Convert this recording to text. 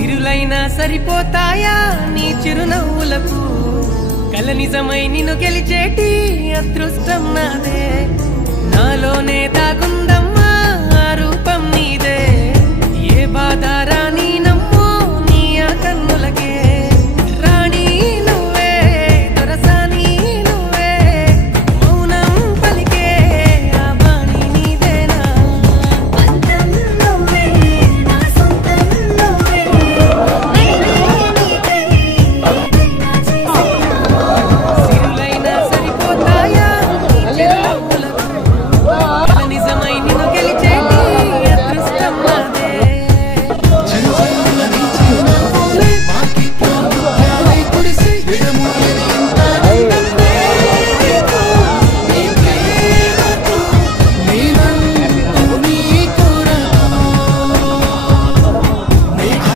సిరులైనా సరిపోతాయా నీ చిరునవ్వులకు కల నిజమై నిన్ను గెలిచేటి అదృష్టం నాదే నాలోనే దాగుందమ్మా ఆ రూపం నీదే ఏ బాధ